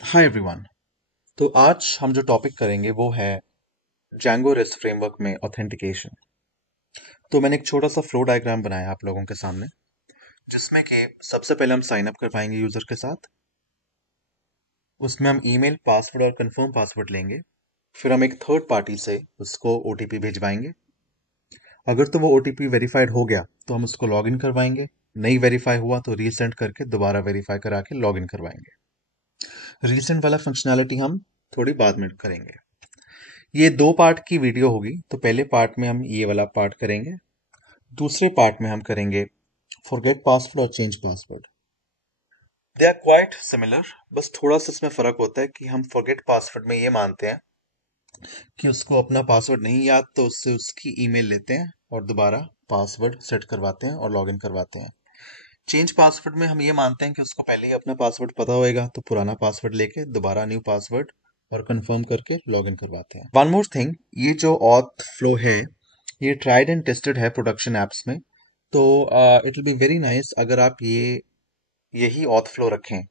Hi everyone. तो आज हम जो टॉपिक करेंगे वो है Django REST फ्रेमवर्क में ऑथेंटिकेशन। तो मैंने एक छोटा सा फ्लो डायग्राम बनाया आप लोगों के सामने, जिसमें कि सबसे पहले हम साइन अप करवाएंगे यूजर के साथ। उसमें हम ईमेल, पासवर्ड और कंफर्म पासवर्ड लेंगे। फिर हम एक थर्ड पार्टी से उसको ओटीपी भिजवाएंगे। अगर तो वो ओटीपी वेरीफाइड हो गया तो हम उसको लॉग इन करवाएंगे। नहीं वेरीफाई हुआ तो रीसेंड करके दोबारा वेरीफाई करा के लॉग इन करवाएंगे। रीसेंट वाला फंक्शनैलिटी हम थोड़ी बाद में करेंगे। ये दो पार्ट की वीडियो होगी, तो पहले पार्ट में हम ये वाला पार्ट करेंगे। दूसरे पार्ट में हम करेंगे फॉरगेट पासवर्ड और change password. They are quite similar, बस थोड़ा सा इसमें फर्क होता है कि हम फॉरगेट पासवर्ड में ये मानते हैं कि उसको अपना पासवर्ड नहीं याद, तो उससे उसकी ईमेल लेते हैं और दोबारा पासवर्ड सेट करवाते हैं और लॉगिन करवाते हैं। चेंज पासवर्ड में हम ये मानते हैं कि उसको पहले ही अपना पासवर्ड पता होएगा, तो पुराना पासवर्ड लेके दोबारा न्यू पासवर्ड और कंफर्म करके लॉगिन करवाते हैं। वन मोर थिंग, ये जो ऑथ फ्लो है ये ट्राइड एंड टेस्टेड है प्रोडक्शन एप्स में। तो it will be very nice अगर आप यही ऑथ फ्लो रखें,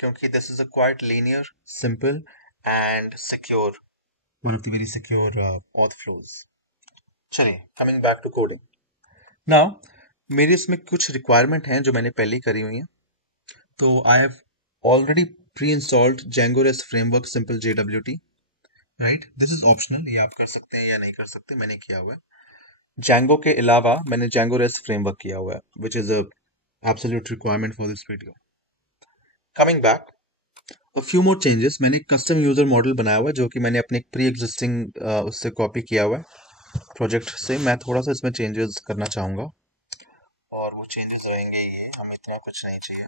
क्योंकि this is a quite linear, simple and secure, one of the very secure auth flows. चलिए, coming back to coding now. मेरी इसमें कुछ रिक्वायरमेंट हैं जो मैंने पहले ही करी हुई हैं। तो I have already pre installed Django REST framework simple JWT। Right, this is optional, ये आप कर सकते हैं या नहीं कर सकते, मैंने किया हुआ है। Django के अलावा मैंने Django REST फ्रेमवर्क किया हुआ है, which is a absolute requirement for this video. Coming back, a few more changes. मैंने एक कस्टम यूजर मॉडल बनाया हुआ है जो कि मैंने अपने एक प्री एग्जिस्टिंग उससे कॉपी किया हुआ है प्रोजेक्ट से। मैं थोड़ा सा इसमें चेंजेस करना चाहूंगा, और वो चेंजेस रहेंगे ये, हमें इतना कुछ नहीं चाहिए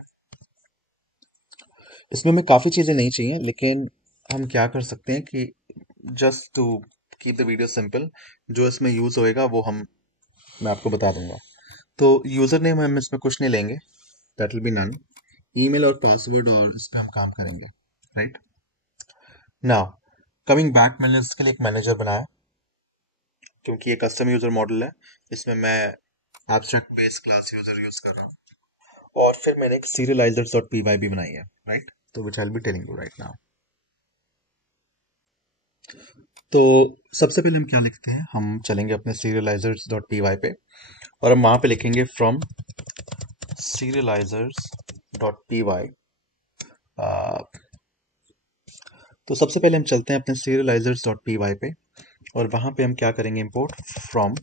इसमें। हमें काफ़ी चीज़ें नहीं चाहिए, लेकिन हम क्या कर सकते हैं कि just to keep the video simple, जो इसमें यूज़ होएगा वो मैं आपको बता दूंगा। तो यूज़र नेम हम इसमें कुछ नहीं लेंगे, that will be none. Email और पासवर्ड और इस पर हम काम करेंगे। राइट नाउ, कमिंग बैक, मैंने इसके लिए एक मैनेजर बनाया, क्योंकि ये कस्टम यूज़र मॉडल है। इसमें मैं abstract base class user use कर रहा हूँ। और फिर मैंने एक serializers.py भी बनाई है। राइट, तो which I will be telling you right now. तो सबसे पहले हम क्या लिखते हैं, हम चलेंगे अपने serializers.py पे, और हम वहां पे लिखेंगे फ्रॉम serializers.py। तो सबसे पहले हम चलते हैं अपने serializers.py पे, और वहां पे हम क्या करेंगे, import from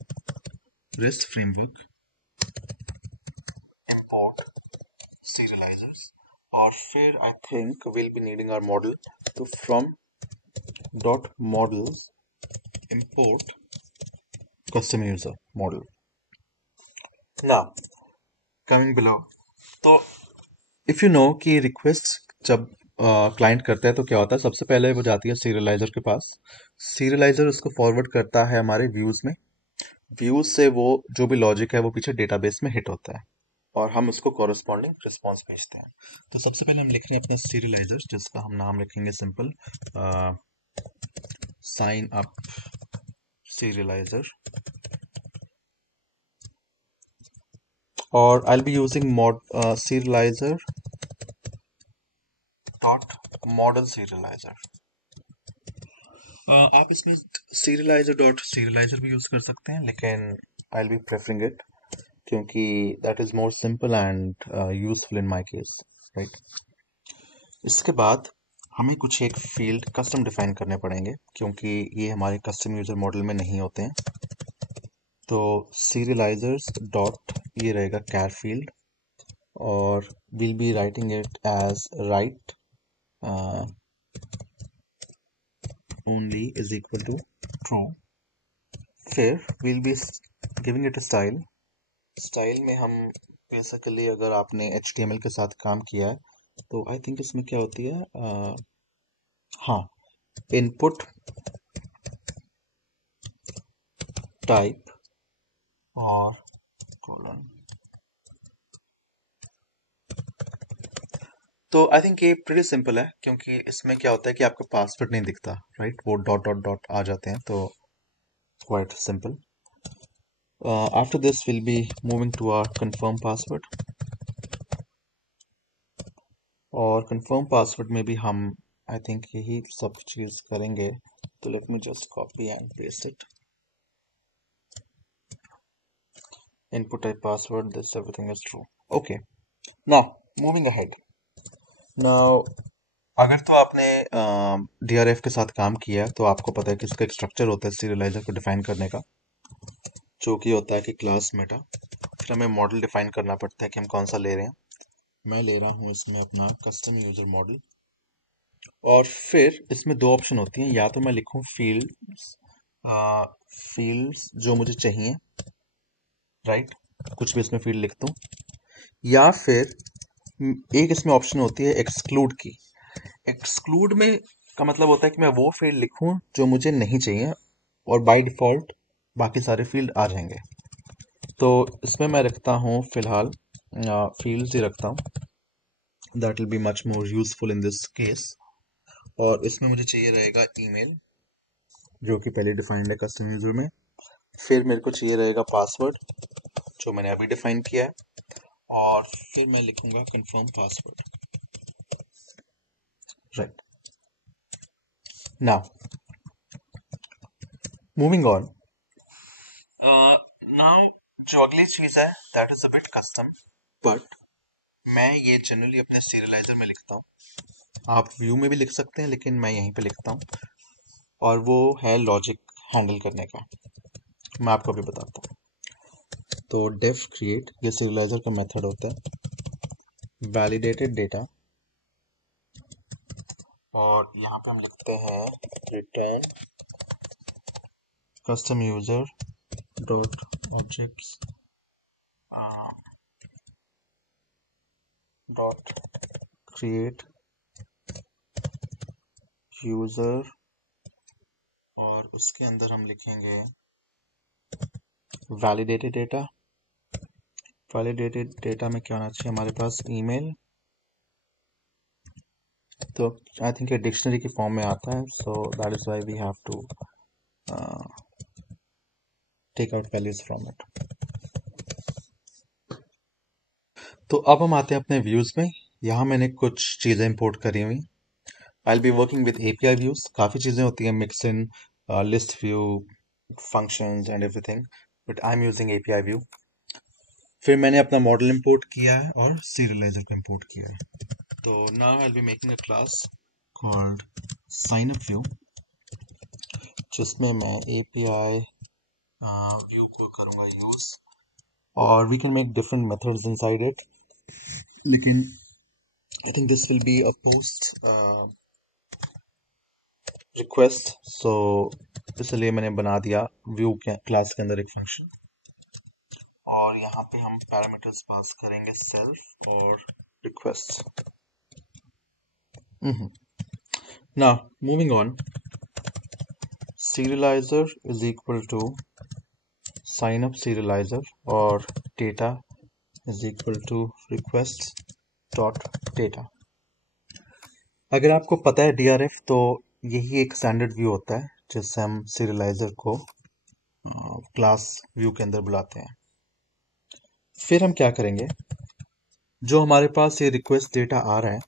REST framework, import serializers। और फिर I think will be needing our model, तो from dot models import custom user model. Now coming below, तो इफ़ यू नो कि रिक्वेस्ट जब क्लाइंट करता है तो क्या होता है, सबसे पहले वो जाती है सीरियलाइजर के पास। सीरियलाइजर उसको फॉरवर्ड करता है हमारे व्यूज़ में। व्यूज़ से वो जो भी लॉजिक है वो पीछे डेटाबेस में हिट होता है, और हम उसको कॉरस्पॉन्डिंग रिस्पॉन्स भेजते हैं। तो सबसे पहले हम लिख रहे हैं अपना सीरियलाइजर, जिसका हम नाम लिखेंगे सिंपल साइन अप सीरियलाइजर। और I will be using mod serializer dot model serializer. आप इसमें सीरियलाइजर डॉट सीरियलाइजर भी यूज कर सकते हैं, लेकिन I will be preferring it, क्योंकि that is more simple and useful in my case. Right, इसके बाद हमें कुछ एक फील्ड कस्टम डिफाइन करने पड़ेंगे, क्योंकि ये हमारे कस्टम यूजर मॉडल में नहीं होते हैं। तो सीरियलाइजर्स डॉट ये रहेगा कैर फील्ड, और will be writing it as write only is equal to true. फिर will be giving it a style. Style में हम बेसिकली, अगर आपने HTML के साथ काम किया है तो आई थिंक इसमें क्या होती है, हाँ, इनपुट टाइप और कोलन। तो आई थिंक ये प्रीटी सिंपल है, क्योंकि इसमें क्या होता है कि आपका पासवर्ड नहीं दिखता। राइट, वो डॉट डॉट डॉट आ जाते हैं, तो quite simple. After this will be moving to our confirm password, और कंफर्म पासवर्ड में भी हम आई थिंक यही सब चीज करेंगे। तो let me just copy and paste it. Input type password, this everything is true. Okay, now moving ahead. Now अगर तो आपने डीआरएफ के साथ काम किया है तो आपको पता है कि उसका एक स्ट्रक्चर होता है सीरियलाइजर को डिफाइन करने का, जो कि होता है कि क्लास मेटा। फिर हमें मॉडल डिफाइन करना पड़ता है कि हम कौन सा ले रहे हैं। मैं ले रहा हूँ इसमें अपना कस्टम यूजर मॉडल। और फिर इसमें दो ऑप्शन होती हैं, या तो मैं लिखूँ फील्ड्स जो मुझे चाहिए, राइट, कुछ भी इसमें फील्ड लिख दूँ, या फिर एक इसमें ऑप्शन होती है एक्सक्लूड की। एक्सक्लूड में का मतलब होता है कि मैं वो फील्ड लिखूं जो मुझे नहीं चाहिए, और बाय डिफॉल्ट बाकी सारे फील्ड आ जाएंगे। तो इसमें मैं रखता हूँ फिलहाल फील्ड्स ही रखता हूँ, that will be much more useful in this case. और इसमें मुझे चाहिए रहेगा ईमेल, जो कि पहले डिफाइंड है कस्टम यूजर में। फिर मेरे को चाहिए रहेगा पासवर्ड, जो मैंने अभी डिफाइन किया है। और फिर मैं लिखूंगा confirm password, right. Now moving on. Now जो अगली चीज है that is a bit custom, but मैं ये जनरली अपने सीरियलाइजर में लिखता हूँ। आप व्यू में भी लिख सकते हैं, लेकिन मैं यहीं पे लिखता हूँ। और वो है लॉजिक हैंडल करने का। मैं आपको अभी बताता हूँ। तो डेफ क्रिएट, ये सीरियलाइजर का मेथड होता है। वैलिडेटेड डेटा, और यहाँ पे हम लिखते हैं return custom user dot objects dot create user, और उसके अंदर हम लिखेंगे वैलिडेटेड डेटा। वैलिडेटेड डेटा में क्या होना चाहिए हमारे पास, ईमेल। तो आई थिंक ये डिक्शनरी के फॉर्म में आता है, so that is why we have to take out values from it. तो अब हम आते हैं अपने व्यूज में। यहाँ मैंने कुछ चीज़ें इंपोर्ट करी हुई। आई will be working with API views. काफ़ी चीज़ें होती हैं, mix in, list view, functions and everything, but I am using API view. फिर मैंने अपना मॉडल इंपोर्ट किया है और सीरियलाइजर को इंपोर्ट किया है। तो now I will be making a class called sign up view, जिसमें मैं एपीआई व्यू को करूँगा यूज, और we can make different methods inside it. लेकिन I think this will be a post request, so इसलिए मैंने बना दिया व्यू के क्लास के अंदर एक फंक्शन। और यहाँ पे हम पैरामीटर्स पास करेंगे सेल्फ और request. Now moving on, serializer is equal to sign up serializer, और data is equal to request dot data। अगर आपको पता है DRF, तो यही एक स्टैंडर्ड व्यू होता है जिससे हम सीरियलाइजर को क्लास व्यू के अंदर बुलाते हैं। फिर हम क्या करेंगे, जो हमारे पास ये रिक्वेस्ट डेटा आ रहा है,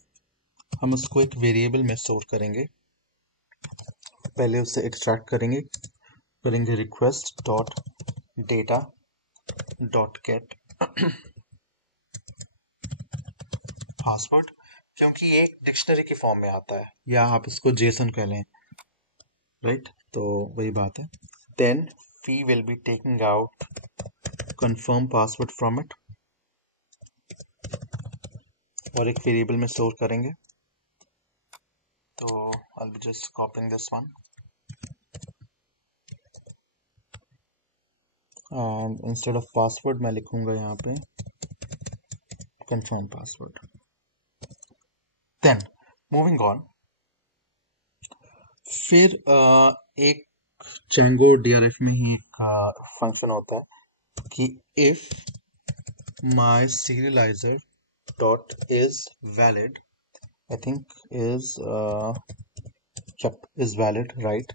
हम उसको एक वेरिएबल में स्टोर करेंगे। पहले उससे एक्सट्रैक्ट करेंगे, करेंगे request dot data dot gate password, क्योंकि ये डिक्शनरी के फॉर्म में आता है, या आप इसको जेसन कह लें, राइट। तो वही बात है। Then we will be taking out confirm password from it, और एक वेरिएबल में स्टोर करेंगे। तो I will just copying this one, and instead of password मैं लिखूंगा यहाँ पे confirm password. Then moving on, फिर एक Django DRF में ही एक फंक्शन होता है कि if my serializer dot is valid, I think is valid, right,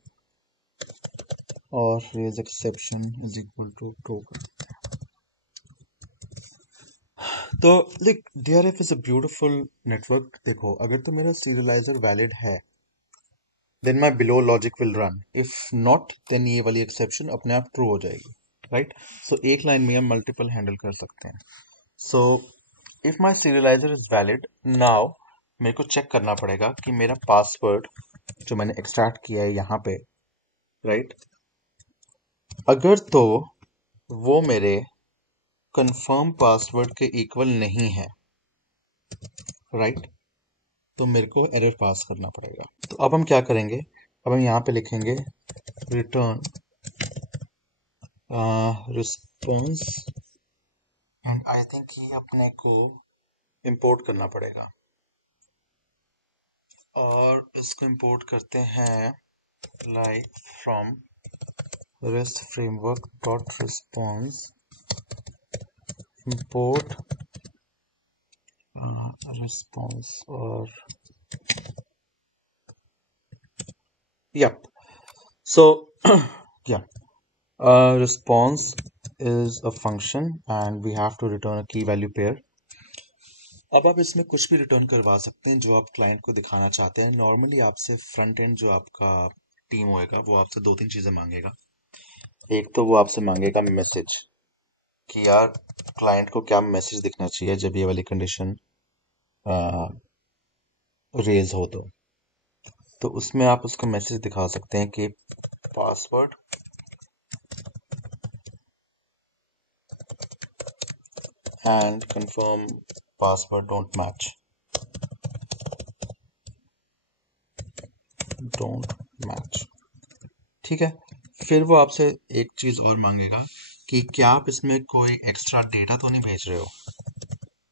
और raise exception is equal to true। तो like DRF is a beautiful network। देखो, अगर तो मेरा serializer valid है then my below logic will run, if not then ये वाली exception अपने आप ट्रू हो जाएगी, राइट। सो एक लाइन में हम मल्टीपल हैंडल कर सकते हैं। So if my serialiser is valid, now मेरे को चेक करना पड़ेगा कि मेरा पासवर्ड जो मैंने एक्सट्रैक्ट किया है यहाँ पे, राइट, अगर तो वो मेरे कंफर्म पासवर्ड के इक्वल नहीं है, राइट, तो मेरे को एरर पास करना पड़ेगा। तो अब हम क्या करेंगे, अब हम यहाँ पे लिखेंगे return response, and I think ये अपने को इंपोर्ट करना पड़ेगा, और इसको इंपोर्ट करते हैं like from rest framework dot response import response, और yep, so yeah, response is a function and we have to return a key value pair. अब आप इसमें कुछ भी रिटर्न करवा सकते हैं जो आप क्लाइंट को दिखाना चाहते हैं। नॉर्मली आपसे फ्रंट एंड जो आपका टीम होएगा वो आपसे दो तीन चीज़ें मांगेगा। एक तो वो आपसे मांगेगा मैसेज, कि यार क्लाइंट को क्या मैसेज दिखना चाहिए जब ये वाली कंडीशन रेज हो। तो उसमें आप उसको मैसेज दिखा सकते हैं कि password and confirm password don't match, ठीक है। फिर वो आपसे एक चीज़ और मांगेगा कि क्या आप इसमें कोई एक्स्ट्रा डेटा तो नहीं भेज रहे हो,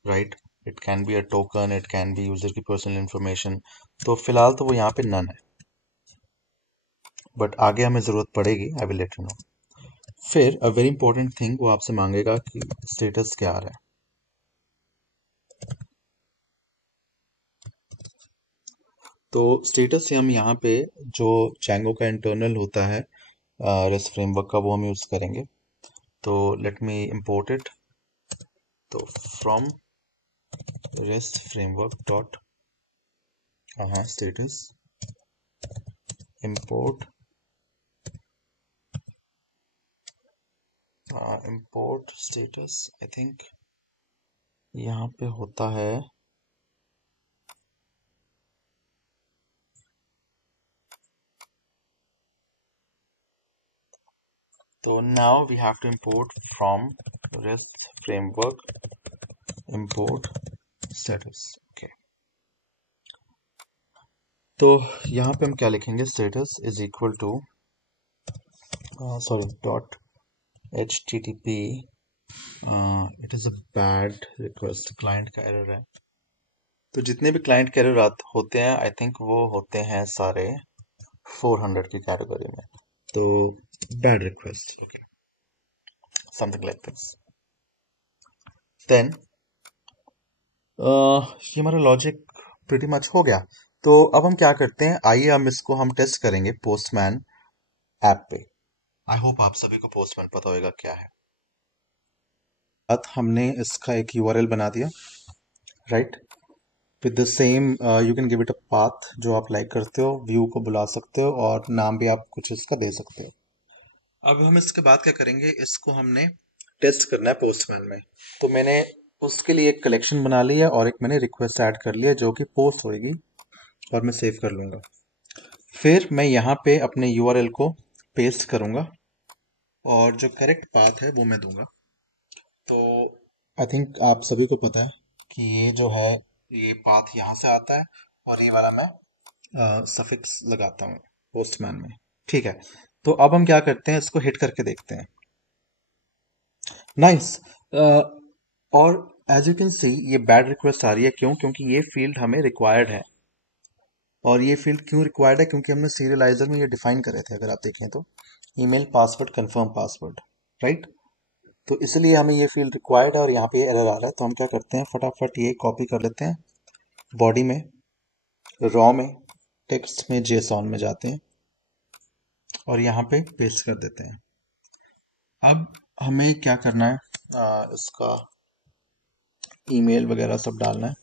right. It can be a token, it can be user की पर्सनल इंफॉर्मेशन। तो फिलहाल तो वो यहाँ पे नन है, बट आगे हमें ज़रूरत पड़ेगी, I will let you know. फिर अ वेरी इंपॉर्टेंट थिंग, वो आपसे मांगेगा कि स्टेटस क्या आ रहा है। तो स्टेटस से हम यहाँ पे जो Django का इंटरनल होता है रेस्ट फ्रेमवर्क का, वो हम यूज़ करेंगे। तो लेट मी इंपोर्ट इट। तो from rest framework dot status import import status, I think यहाँ पे होता है। तो now we have to import from rest framework import status, okay. तो यहाँ पे हम क्या लिखेंगे, status is equal to sorry dot HTTP, it is a bad request, client का एरर है। तो जितने भी क्लाइंट के एरर होते हैं, आई थिंक वो होते हैं सारे 400 की कैटेगरी में। तो bad request, okay, something like this. Then ये हमारा लॉजिक प्रीटी मच हो गया। तो अब हम क्या करते हैं, आइए हम टेस्ट करेंगे पोस्टमैन ऐप पे। आई होप आप सभी को पोस्टमैन पता होगा क्या है। हमने इसका एक यूआरएल बना दिया, right. With the same you can give it a path जो आप लाइक करते हो, व्यू को बुला सकते हो, और नाम भी आप कुछ इसका दे सकते हो। अब हम इसके बाद क्या करेंगे, इसको हमने टेस्ट करना है पोस्टमैन में। तो मैंने उसके लिए एक कलेक्शन बना ली है और एक मैंने रिक्वेस्ट ऐड कर लिया जो कि पोस्ट होएगी, और मैं सेव कर लूँगा। फिर मैं यहाँ पे अपने यूआरएल को पेस्ट करूँगा और जो करेक्ट पाथ है वो मैं दूंगा। तो आई थिंक आप सभी को पता है कि ये जो है, ये पाथ यहाँ से आता है, और ये वाला मैं सफिक्स लगाता हूँ पोस्टमैन में, ठीक है। तो अब हम क्या करते हैं, इसको हिट करके देखते हैं। नाइस। और एज यू कैन सी ये बैड रिक्वेस्ट आ रही है, क्यों? क्योंकि ये फील्ड हमें रिक्वायर्ड है। और ये फील्ड क्यों रिक्वायर्ड है? क्योंकि हमने सीरियलाइजर में ये डिफाइन करे थे, अगर आप देखें तो email password confirm password, right. तो इसलिए हमें ये फील्ड रिक्वायर्ड है और यहाँ पे एरर आ रहा है। तो हम क्या करते हैं, फटाफट ये कॉपी कर लेते हैं, बॉडी में, रॉ में, टेक्स्ट में, जेसॉन में जाते हैं और यहाँ पे पेस्ट कर देते हैं। अब हमें क्या करना है, इसका ईमेल वगैरह सब डालना है।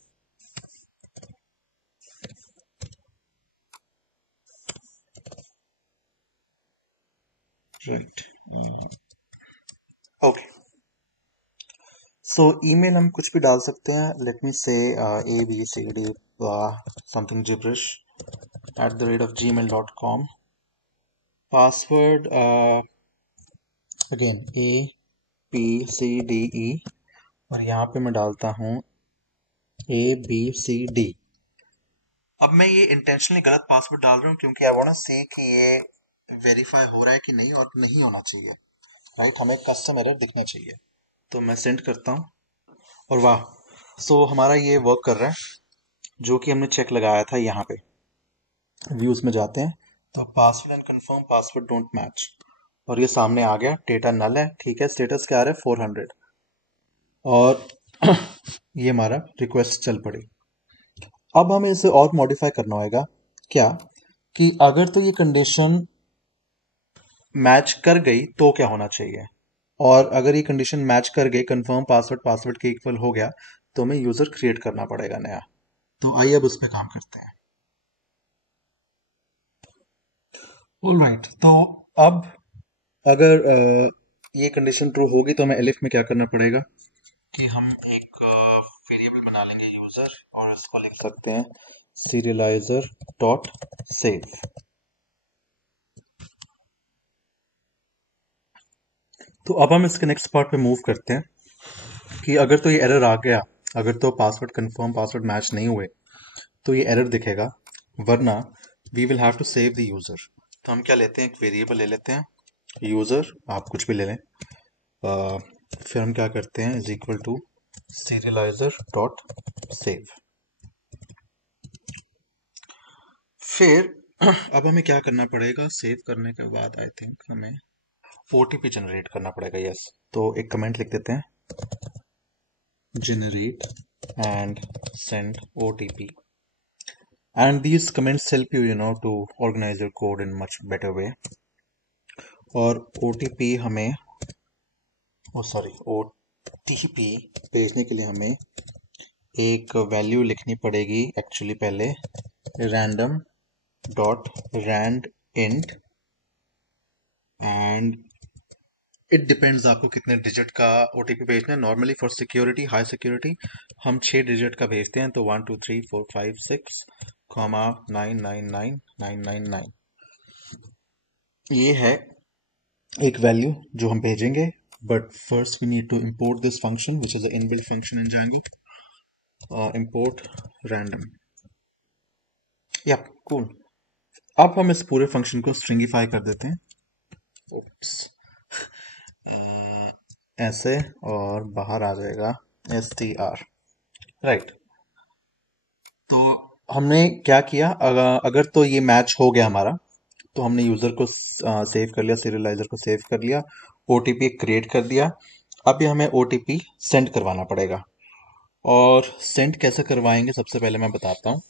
राइट। ओके, सो ईमेल हम कुछ भी डाल सकते हैं। लेट मी से ABCD something gibberish @gmail.com। Password again ABCDE, और यहाँ पे मैं डालता हूँ ABCD। अब मैं ये इंटेंशनली गलत पासवर्ड डाल रहा हूँ क्योंकि आई वांट टू सी कि ये वेरीफाई हो रहा है कि नहीं, और नहीं होना चाहिए। राइट, हमें कस्टम एरर दिखना चाहिए। तो मैं सेंड करता हूँ, और वाह, सो हमारा ये वर्क कर रहा है। जो कि हमने चेक लगाया था, यहाँ पे व्यूज में जाते हैं तो password and confirm password don't match, और ये सामने आ गया, डेटा नल है। ठीक है, स्टेटस क्या आ रहा है 400, और ये हमारा रिक्वेस्ट चल पड़ी। अब हमें इसे और मॉडिफाई करना होगा। क्या कि अगर तो ये कंडीशन मैच कर गई तो क्या होना चाहिए, और अगर ये कंडीशन मैच कर गई, कंफर्म पासवर्ड पासवर्ड के इक्वल हो गया, तो हमें यूजर क्रिएट करना पड़ेगा नया। तो आइए अब उस पर काम करते हैं। ऑलराइट, तो अब अगर ये कंडीशन ट्रू होगी तो हमें एलिफ में क्या करना पड़ेगा कि हम एक वेरिएबल बना लेंगे यूजर, और इसको लिख सकते हैं serializer डॉट सेव। तो अब हम इसके नेक्स्ट पार्ट पे मूव करते हैं कि अगर तो ये एरर आ गया, अगर तो पासवर्ड कंफर्म पासवर्ड मैच नहीं हुए, तो ये एरर दिखेगा, वरना we will have to save the user. तो हम क्या लेते हैं, एक वेरिएबल ले लेते हैं यूजर, आप कुछ भी ले लें। फिर हम क्या करते हैं, is equal to serializer dot save. फिर अब हमें क्या करना पड़ेगा, सेव करने के बाद आई थिंक हमें ओटीपी जनरेट करना पड़ेगा। यस, तो एक कमेंट लिख देते हैं, generate and send OTP, and these comments help you to organize your code in much better way। और OTP हमें, ओ सॉरी, OTP भेजने के लिए हमें एक वैल्यू लिखनी पड़ेगी एक्चुअली पहले, random dot rand int, and it depends आपको कितने डिजिट का ओटीपी भेजना है। Normally for security, high security, हम 6 डिजिट का भेजते हैं, तो 1 2 3 4 5 6 कॉमा 999 999। ये है एक वैल्यू जो हम भेजेंगे, but first we need to import this function which is inbuilt function in Django, import random. या कूल। अब हम इस पूरे फंक्शन को स्ट्रिंगिफाई कर देते हैं। Oops, ऐसे, और बाहर आ जाएगा str। राइट, तो हमने क्या किया, अगर तो ये मैच हो गया हमारा, तो हमने यूजर को सेव कर लिया, सीरियलाइजर को सेव कर लिया, ओटीपी क्रिएट कर दिया। अब ये हमें ओटीपी सेंड करवाना पड़ेगा, और सेंड कैसे करवाएंगे सबसे पहले मैं बताता हूँ।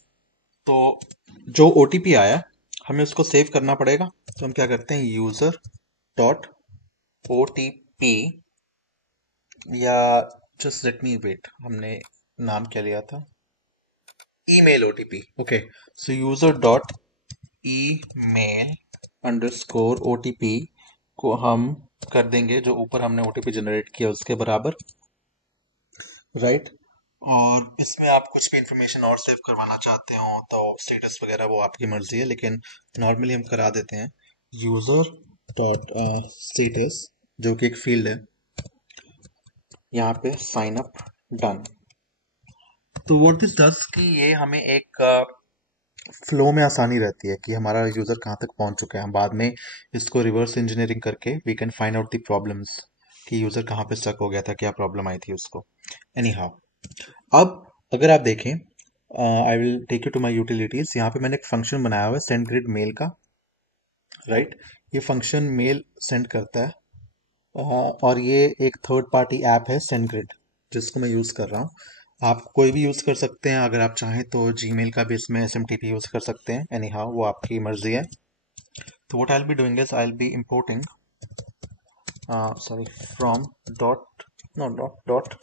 तो जो ओटीपी आया हमें उसको सेव करना पड़ेगा। तो हम क्या करते हैं, यूजर डॉट ओटीपी, या जस्ट लेट मी वेट, हमने नाम क्या लिया था, ईमेल ओटीपी। ओके, सो user dot email underscore OTP को हम कर देंगे जो ऊपर हमने ओटीपी जनरेट किया उसके बराबर। राइट, और इसमें आप कुछ भी इंफॉर्मेशन और सेव करवाना चाहते हो तो स्टेटस वगैरह वो आपकी मर्जी है, लेकिन नॉर्मली हम करा देते हैं यूजर डॉट स्टेटस, जो कि एक फील्ड है, यहाँ पे साइन अप डन। तो व्हाट दिस डज कि ये हमें एक फ्लो में आसानी रहती है कि हमारा यूजर कहाँ तक पहुंच चुका है। हम बाद में इसको रिवर्स इंजीनियरिंग करके we can find out the problems कि यूजर कहाँ पे स्टक हो गया था, क्या प्रॉब्लम आई थी उसको। एनी हाउ, अब अगर आप देखें, I will take you to my utilities. यहाँ पे मैंने एक फंक्शन बनाया हुआ है सेंड ग्रिड मेल का। राइट, ये फंक्शन मेल सेंड करता है, और ये एक थर्ड पार्टी ऐप है सेंडग्रिड, जिसको मैं यूज़ कर रहा हूँ। आप कोई भी यूज़ कर सकते हैं, अगर आप चाहें तो जीमेल का भी इसमें SMTP यूज़ कर सकते हैं। एनी हाउ, वो आपकी मर्जी है। तो what I will be doing is I will be importing, sorry, from dot, no dot dot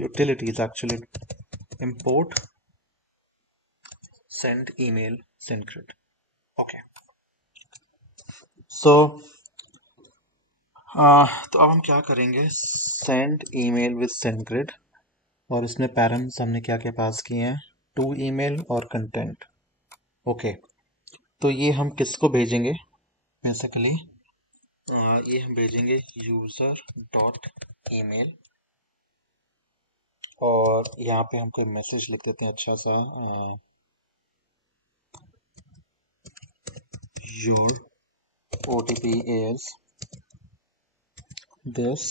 utilities actually, import send email SendGrid। Okay, so तो अब हम क्या करेंगे, सेंड ईमेल विद सेंडग्रिड, और इसमें पैरम्स हमने क्या क्या पास किए हैं, टू ईमेल और कंटेंट। ओके, तो ये हम किसको भेजेंगे बेसिकली, ये हम भेजेंगे यूजर डॉट ईमेल, और यहाँ पे हम कोई मैसेज लिख देते हैं अच्छा सा, your OTP is this,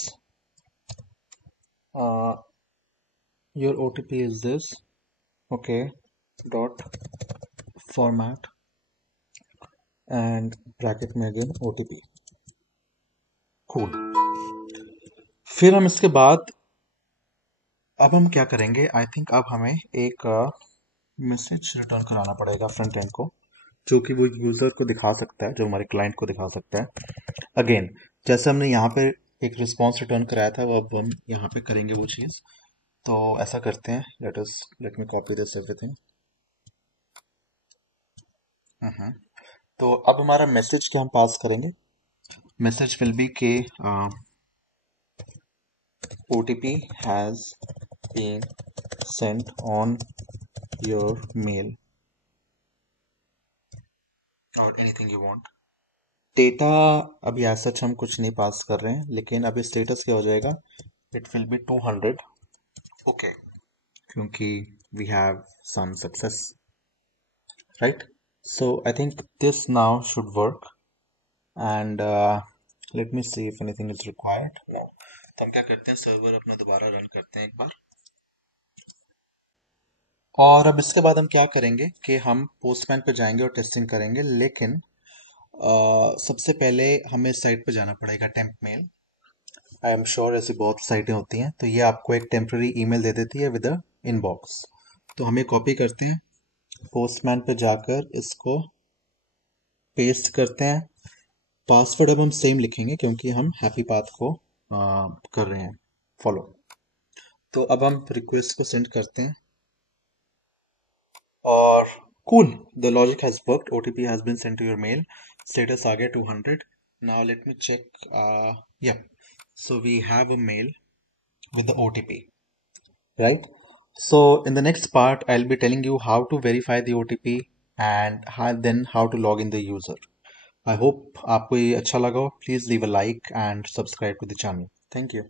uh, your OTP is this, okay, dot format and bracket में अगेन OTP। कूल। फिर हम इसके बाद अब हम क्या करेंगे, आई थिंक अब हमें एक मैसेज रिटर्न कराना पड़ेगा फ्रंट एंड को, जो कि वो यूज़र को दिखा सकता है, जो हमारे क्लाइंट को दिखा सकता है। अगेन, जैसे हमने यहाँ पे एक रिस्पॉन्स रिटर्न कराया था, वो अब हम यहाँ पे करेंगे वो चीज़। तो ऐसा करते हैं, let me copy this everything. तो अब हमारा मैसेज क्या हम पास करेंगे, मैसेज विल बी के OTP has been sent on your mail or anything you want। Data अभी आज सच हम कुछ नहीं पास कर रहे हैं, लेकिन अभी स्टेटस क्या हो जाएगा, इट विल बी 200। ओके, क्योंकि we have some success, right. So I think this now should work, and let me see if anything is required. No, तो हम क्या करते हैं, सर्वर अपना दोबारा रन करते हैं एक बार, और अब इसके बाद हम क्या करेंगे कि हम पोस्टमैन पे जाएंगे और टेस्टिंग करेंगे, लेकिन सबसे पहले हमें साइट पे जाना पड़ेगा, temp mail. I am sure ऐसी बहुत साइटें होती हैं, तो ये आपको एक टेम्प्रेरी ईमेल दे देती है विद अ इनबॉक्स। तो हमें कॉपी करते हैं, पोस्टमैन पे जाकर इसको पेस्ट करते हैं। पासवर्ड अब हम सेम लिखेंगे, क्योंकि हम हैप्पी पाथ को कर रहे हैं फॉलो। तो अब हम रिक्वेस्ट को सेंड करते हैं, और cool, the logic has worked, OTP has been sent to your mail, status आ गया 200। Now let me check, ya, so we have a mail with the OTP, right? So in the next part, I'll be telling you how to verify the OTP and then how to log in the user. I hope आपको ये अच्छा लगा हो. Please leave a like and subscribe to the channel. Thank you.